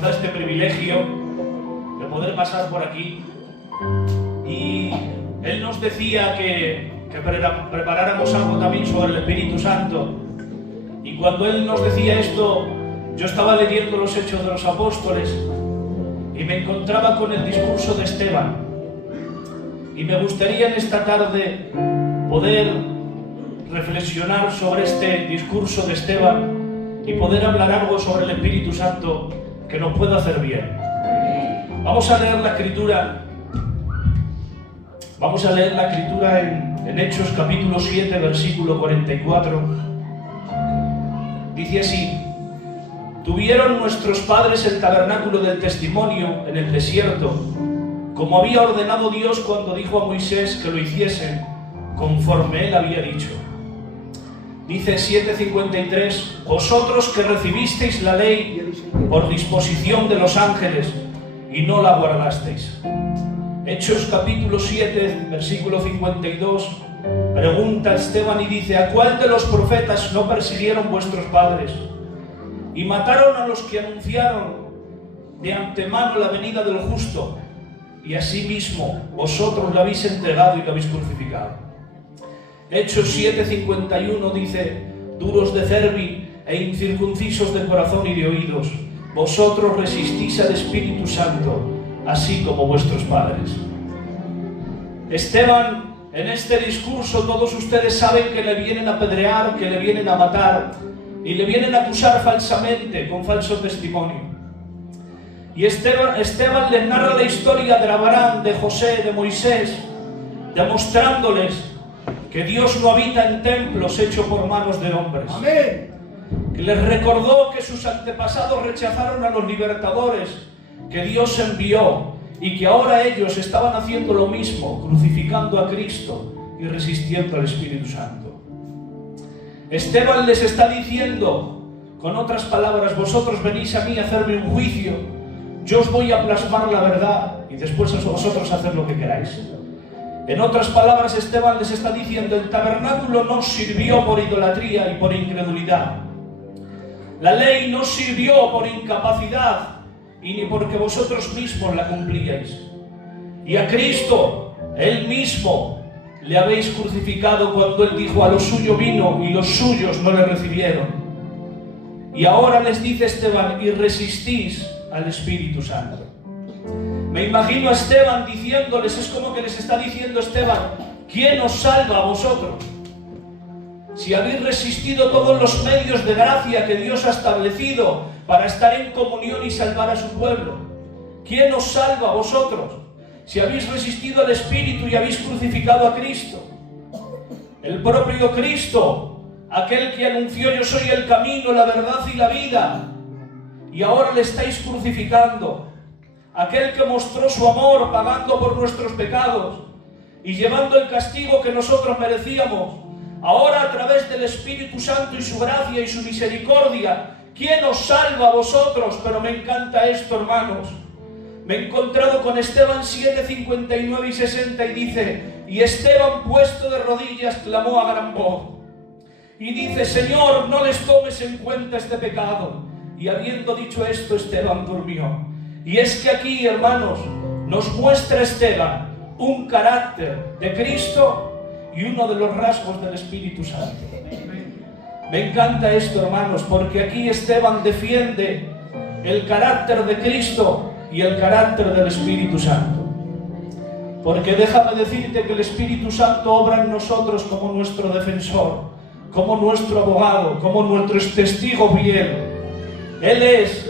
nos da este privilegio de poder pasar por aquí. Y él nos decía que preparáramos algo también sobre el Espíritu Santo. Y cuando él nos decía esto, yo estaba leyendo los Hechos de los Apóstoles y me encontraba con el discurso de Esteban. Y me gustaría en esta tarde poder reflexionar sobre este discurso de Esteban y poder hablar algo sobre el Espíritu Santo que nos pueda hacer bien. Vamos a leer la Escritura. Vamos a leer la Escritura en Hechos capítulo 7, versículo 44. Dice así: tuvieron nuestros padres el tabernáculo del testimonio en el desierto, como había ordenado Dios cuando dijo a Moisés que lo hiciesen, conforme él había dicho. Dice 7:53, vosotros que recibisteis la ley por disposición de los ángeles y no la guardasteis. Hechos capítulo 7, versículo 52, pregunta Esteban y dice: ¿a cuál de los profetas no persiguieron vuestros padres? Y mataron a los que anunciaron de antemano la venida del justo, y asimismo vosotros lo habéis entregado y lo habéis crucificado. Hechos 7:51 dice: duros de cerviz e incircuncisos de corazón y de oídos, vosotros resistís al Espíritu Santo, así como vuestros padres. Esteban, en este discurso todos ustedes saben que le vienen a apedrear, que le vienen a matar y le vienen a acusar falsamente, con falso testimonio. Y Esteban les narra la historia de Abraham, de José, de Moisés, demostrándoles que Dios no habita en templos hechos por manos de hombres. Amén. Que les recordó que sus antepasados rechazaron a los libertadores que Dios envió y que ahora ellos estaban haciendo lo mismo, crucificando a Cristo y resistiendo al Espíritu Santo. Esteban les está diciendo, con otras palabras: vosotros venís a mí a hacerme un juicio, yo os voy a plasmar la verdad y después vosotros haced lo que queráis. En otras palabras, Esteban les está diciendo: el tabernáculo no sirvió por idolatría y por incredulidad. La ley no sirvió por incapacidad y ni porque vosotros mismos la cumplíais. Y a Cristo, Él mismo, le habéis crucificado cuando Él dijo: a lo suyo vino y los suyos no le recibieron. Y ahora les dice Esteban: y resistís al Espíritu Santo. Me imagino a Esteban diciéndoles, es como que les está diciendo Esteban: ¿quién os salva a vosotros? Si habéis resistido todos los medios de gracia que Dios ha establecido para estar en comunión y salvar a su pueblo, ¿quién os salva a vosotros? Si habéis resistido al Espíritu y habéis crucificado a Cristo. El propio Cristo, aquel que anunció: yo soy el camino, la verdad y la vida, y ahora le estáis crucificando. Aquel que mostró su amor pagando por nuestros pecados y llevando el castigo que nosotros merecíamos, ahora a través del Espíritu Santo y su gracia y su misericordia, ¿quién os salva a vosotros? Pero me encanta esto, hermanos. Me he encontrado con Esteban 7:59 y 60 y dice: y Esteban, puesto de rodillas, clamó a gran voz y dice: Señor, no les tomes en cuenta este pecado. Y habiendo dicho esto, Esteban durmió. Y es que aquí, hermanos, nos muestra Esteban un carácter de Cristo y uno de los rasgos del Espíritu Santo. Me encanta esto, hermanos, porque aquí Esteban defiende el carácter de Cristo y el carácter del Espíritu Santo. Porque déjame decirte que el Espíritu Santo obra en nosotros como nuestro defensor, como nuestro abogado, como nuestro testigo fiel. Él es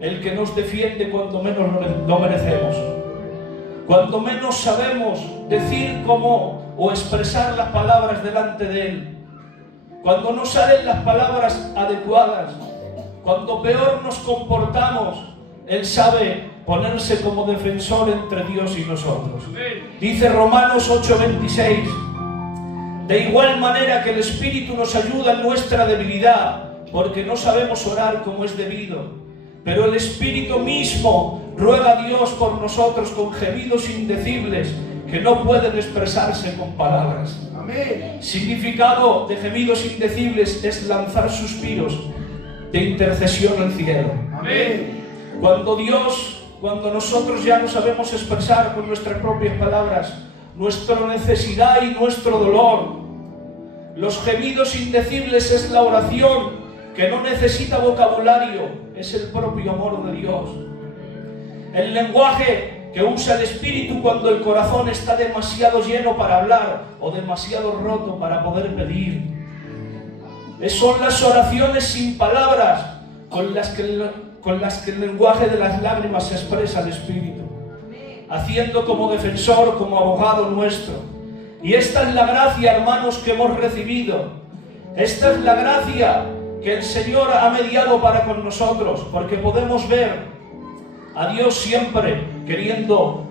el que nos defiende cuando menos lo merecemos, cuando menos sabemos decir cómo o expresar las palabras delante de Él, cuando no salen las palabras adecuadas, cuando peor nos comportamos, Él sabe ponerse como defensor entre Dios y nosotros. Dice Romanos 8:26: de igual manera que el Espíritu nos ayuda en nuestra debilidad, porque no sabemos orar como es debido, pero el Espíritu mismo ruega a Dios por nosotros con gemidos indecibles que no pueden expresarse con palabras. Amén. Significado de gemidos indecibles es lanzar suspiros de intercesión al cielo. Amén. Cuando nosotros ya no sabemos expresar con nuestras propias palabras nuestra necesidad y nuestro dolor, los gemidos indecibles es la oración que no necesita vocabulario, es el propio amor de Dios. El lenguaje que usa el Espíritu cuando el corazón está demasiado lleno para hablar o demasiado roto para poder pedir. Son las oraciones sin palabras con las que el lenguaje de las lágrimas se expresa al Espíritu, haciendo como defensor, como abogado nuestro. Y esta es la gracia, hermanos, que hemos recibido. Esta es la gracia que el Señor ha mediado para con nosotros, porque podemos ver a Dios siempre queriendo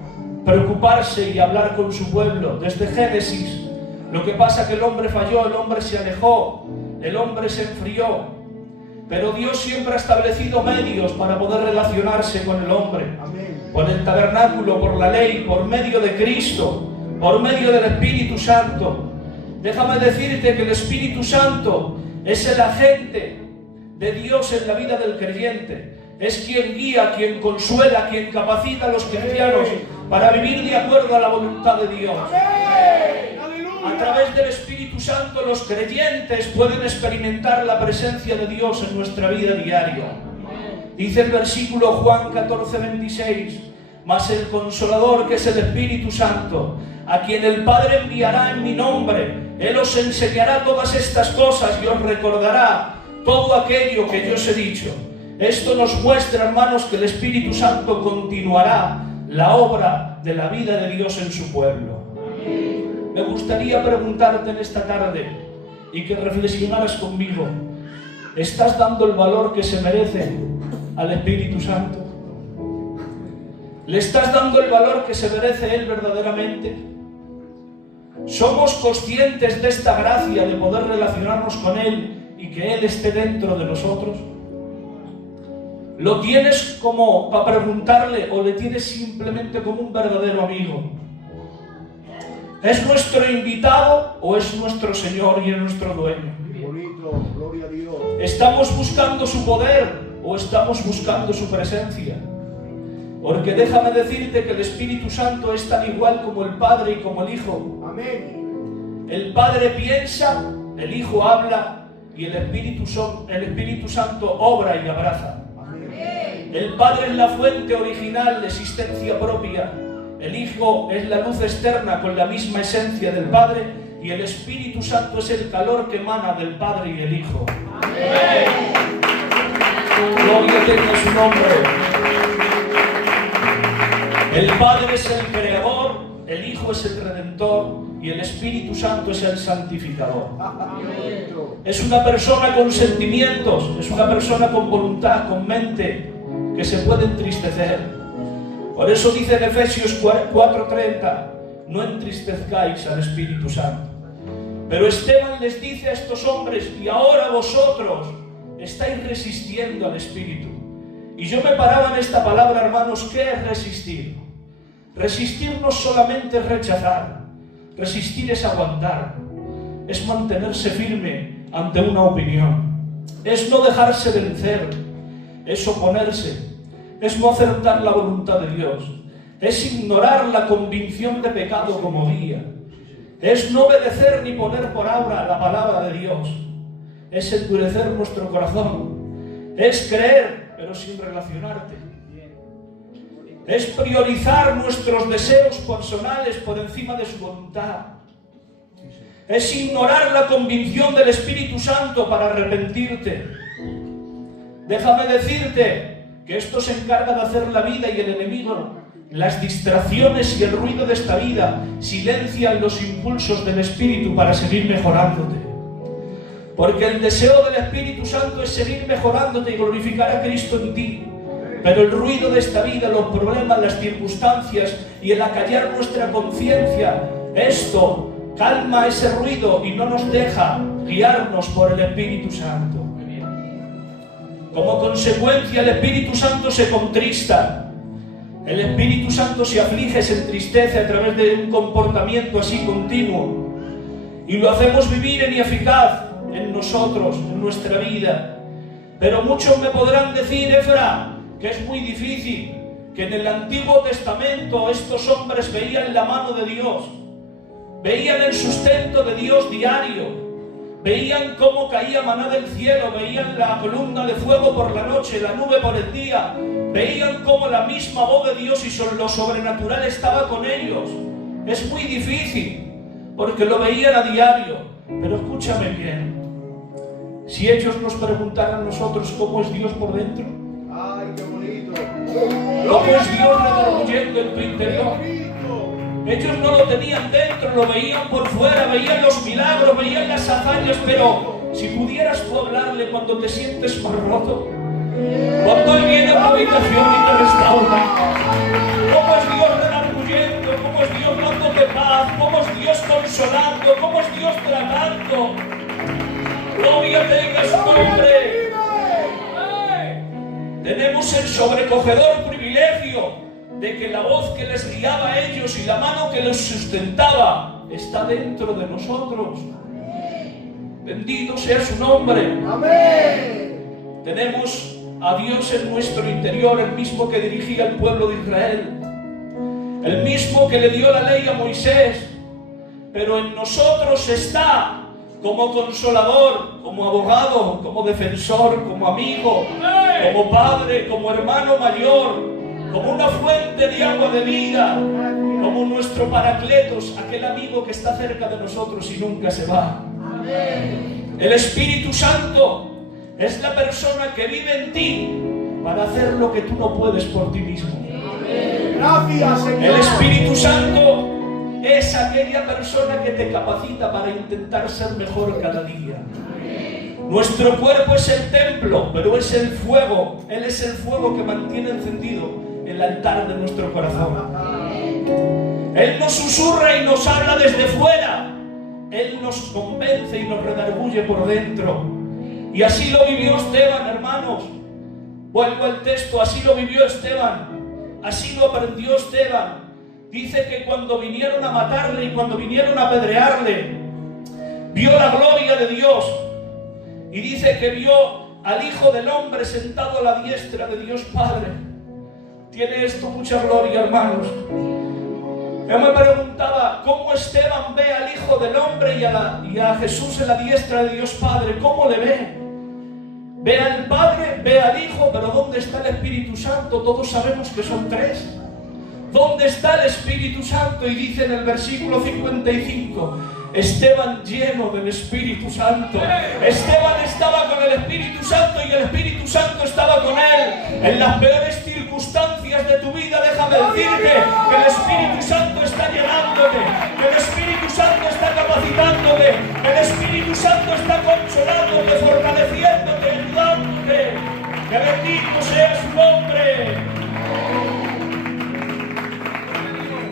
preocuparse y hablar con su pueblo. Desde Génesis, lo que pasa es que el hombre falló, el hombre se alejó, el hombre se enfrió, pero Dios siempre ha establecido medios para poder relacionarse con el hombre. Amén. Por el tabernáculo, por la ley, por medio de Cristo, por medio del Espíritu Santo. Déjame decirte que el Espíritu Santo es el agente de Dios en la vida del creyente. Es quien guía, quien consuela, quien capacita a los cristianos para vivir de acuerdo a la voluntad de Dios. A través del Espíritu Santo los creyentes pueden experimentar la presencia de Dios en nuestra vida diaria. Dice el versículo Juan 14:26, mas el Consolador, que es el Espíritu Santo, a quien el Padre enviará en mi nombre, Él os enseñará todas estas cosas y os recordará todo aquello que yo os he dicho. Esto nos muestra, hermanos, que el Espíritu Santo continuará la obra de la vida de Dios en su pueblo. Me gustaría preguntarte en esta tarde y que reflexionaras conmigo: ¿estás dando el valor que se merece al Espíritu Santo? ¿Le estás dando el valor que se merece Él verdaderamente? ¿Somos conscientes de esta gracia de poder relacionarnos con Él y que Él esté dentro de nosotros? ¿Lo tienes como para preguntarle o le tienes simplemente como un verdadero amigo? ¿Es nuestro invitado o es nuestro Señor y es nuestro dueño? Bonito, gloria a Dios. ¿Estamos buscando su poder o estamos buscando su presencia? Porque déjame decirte que el Espíritu Santo es tan igual como el Padre y como el Hijo. Amén. El Padre piensa, el Hijo habla y el Espíritu Santo obra y abraza. Amén. El Padre es la fuente original de existencia propia. El Hijo es la luz externa con la misma esencia del Padre y el Espíritu Santo es el calor que emana del Padre y el Hijo. Amén. Gloria tenga su nombre. El Padre es el Creador, el Hijo es el Redentor y el Espíritu Santo es el Santificador. Amén. Es una persona con sentimientos, es una persona con voluntad, con mente, que se puede entristecer. Por eso dice en Efesios 4:30, no entristezcáis al Espíritu Santo. Pero Esteban les dice a estos hombres, y ahora vosotros estáis resistiendo al Espíritu. Y yo me paraba en esta palabra, hermanos, ¿qué es resistir? Resistir no solamente es rechazar, resistir es aguantar, es mantenerse firme ante una opinión, es no dejarse vencer, es oponerse, es no aceptar la voluntad de Dios, es ignorar la convicción de pecado como guía, es no obedecer ni poner por obra la palabra de Dios, es endurecer nuestro corazón, es creer pero sin relacionarte, es priorizar nuestros deseos personales por encima de su voluntad, es ignorar la convicción del Espíritu Santo para arrepentirte. Déjame decirte que esto se encarga de hacer la vida y el enemigo, las distracciones y el ruido de esta vida silencian los impulsos del Espíritu para seguir mejorándote. Porque el deseo del Espíritu Santo es seguir mejorándote y glorificar a Cristo en ti. Pero el ruido de esta vida, los problemas, las circunstancias y el acallar nuestra conciencia, esto calma ese ruido y no nos deja guiarnos por el Espíritu Santo. Como consecuencia, el Espíritu Santo se contrista. El Espíritu Santo se aflige, se entristece a través de un comportamiento así continuo. Y lo hacemos vivir ineficaz en nosotros, en nuestra vida. Pero muchos me podrán decir, Efra, que es muy difícil, que en el Antiguo Testamento estos hombres veían la mano de Dios, veían el sustento de Dios diario, veían cómo caía maná del cielo, veían la columna de fuego por la noche, la nube por el día, veían cómo la misma voz de Dios y lo sobrenatural estaba con ellos. Es muy difícil, porque lo veían a diario. Pero escúchame bien, si ellos nos preguntaran a nosotros cómo es Dios por dentro, ¡Ay, qué bonito! cómo es Dios redarguyendo en tu interior, ellos no lo tenían dentro, lo veían por fuera, veían los milagros, veían las hazañas, pero si pudieras tú hablarle cuando te sientes más roto, cuando Él viene a tu habitación y te restaura, cómo es Dios redarguyendo, cómo es Dios dándote paz, cómo es Dios consolando, cómo es Dios tratando. Gloria tenga su nombre. Tenemos el sobrecogedor privilegio de que la voz que les guiaba a ellos y la mano que los sustentaba está dentro de nosotros. Bendito sea su nombre. Amén. Tenemos a Dios en nuestro interior, el mismo que dirigía al pueblo de Israel, el mismo que le dio la ley a Moisés, pero en nosotros está como consolador, como abogado, como defensor, como amigo, como padre, como hermano mayor, como una fuente de agua de vida, como nuestro Paracletos, aquel amigo que está cerca de nosotros y nunca se va. El Espíritu Santo es la persona que vive en ti para hacer lo que tú no puedes por ti mismo. Gracias, Señor. El Espíritu Santo es aquella persona que te capacita para intentar ser mejor cada día. Nuestro cuerpo es el templo, pero es el fuego. Él es el fuego que mantiene encendido el altar de nuestro corazón. Él nos susurra y nos habla desde fuera. Él nos convence y nos redarguye por dentro. Y así lo vivió Esteban, hermanos. Vuelvo al texto, así lo vivió Esteban. Así lo aprendió Esteban. Dice que cuando vinieron a matarle y cuando vinieron a apedrearle, vio la gloria de Dios. Y dice que vio al Hijo del Hombre sentado a la diestra de Dios Padre. Tiene esto mucha gloria, hermanos. Yo me preguntaba, ¿cómo Esteban ve al Hijo del Hombre y a Jesús en la diestra de Dios Padre? ¿Cómo le ve? Ve al Padre, ve al Hijo, pero ¿dónde está el Espíritu Santo? Todos sabemos que son tres. ¿Dónde está el Espíritu Santo? Y dice en el versículo 55, Esteban lleno del Espíritu Santo. Esteban estaba con el Espíritu Santo y el Espíritu Santo estaba con él. En las peores circunstancias de tu vida, déjame decirte que el Espíritu Santo está llenándote, que el Espíritu Santo está capacitándote, que el Espíritu Santo está consolándote, fortaleciéndote, ayudándote. Que bendito sea su nombre.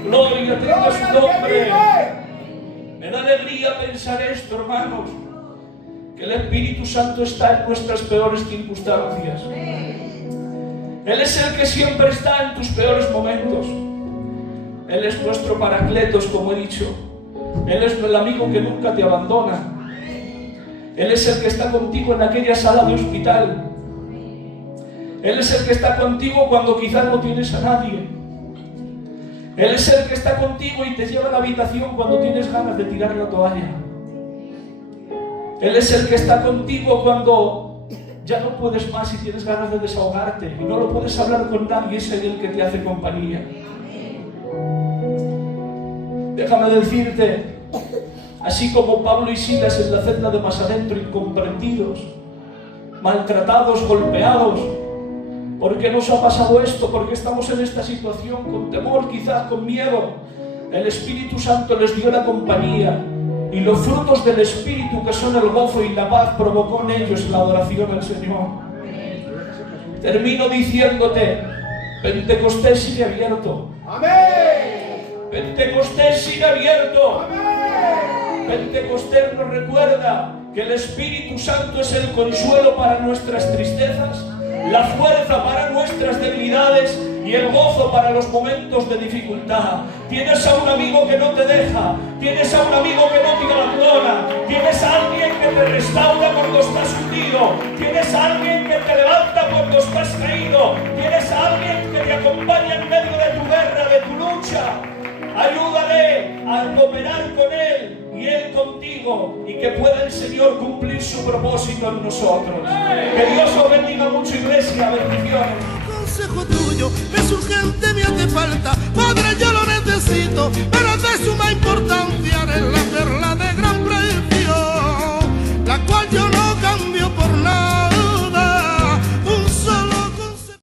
Gloria tenga su nombre. Me da alegría pensar esto, hermanos, que el Espíritu Santo está en nuestras peores circunstancias. Él es el que siempre está en tus peores momentos. Él es nuestro Paracletos, como he dicho. Él es el amigo que nunca te abandona. Él es el que está contigo en aquella sala de hospital. Él es el que está contigo cuando quizás no tienes a nadie. Él es el que está contigo y te lleva a la habitación cuando tienes ganas de tirar la toalla. Él es el que está contigo cuando ya no puedes más y tienes ganas de desahogarte y no lo puedes hablar con nadie. Es Él el que te hace compañía. Déjame decirte, así como Pablo y Silas en la celda de más adentro, incomprendidos, maltratados, golpeados, ¿por qué nos ha pasado esto? ¿Por qué estamos en esta situación? Con temor, quizás con miedo. El Espíritu Santo les dio la compañía y los frutos del Espíritu, que son el gozo y la paz, provocó en ellos la adoración al Señor. Termino diciéndote, Pentecostés sigue abierto. Amén. Pentecostés sigue abierto. Amén. Pentecostés nos recuerda que el Espíritu Santo es el consuelo para nuestras tristezas, la fuerza para nuestras debilidades y el gozo para los momentos de dificultad. Tienes a un amigo que no te deja, tienes a un amigo que no te abandona, tienes a alguien que te restaura cuando estás hundido, tienes a alguien que te levanta cuando estás caído, tienes a alguien que te acompaña en medio de tu guerra, de tu lucha. Ayúdale a cooperar con Él y Él contigo, y que pueda el Señor cumplir su propósito en nosotros. Que Dios os bendiga mucho, iglesia. Bendiciones. Consejo tuyo me es urgente, me hace falta. Padre, yo lo necesito, pero es de suma importancia.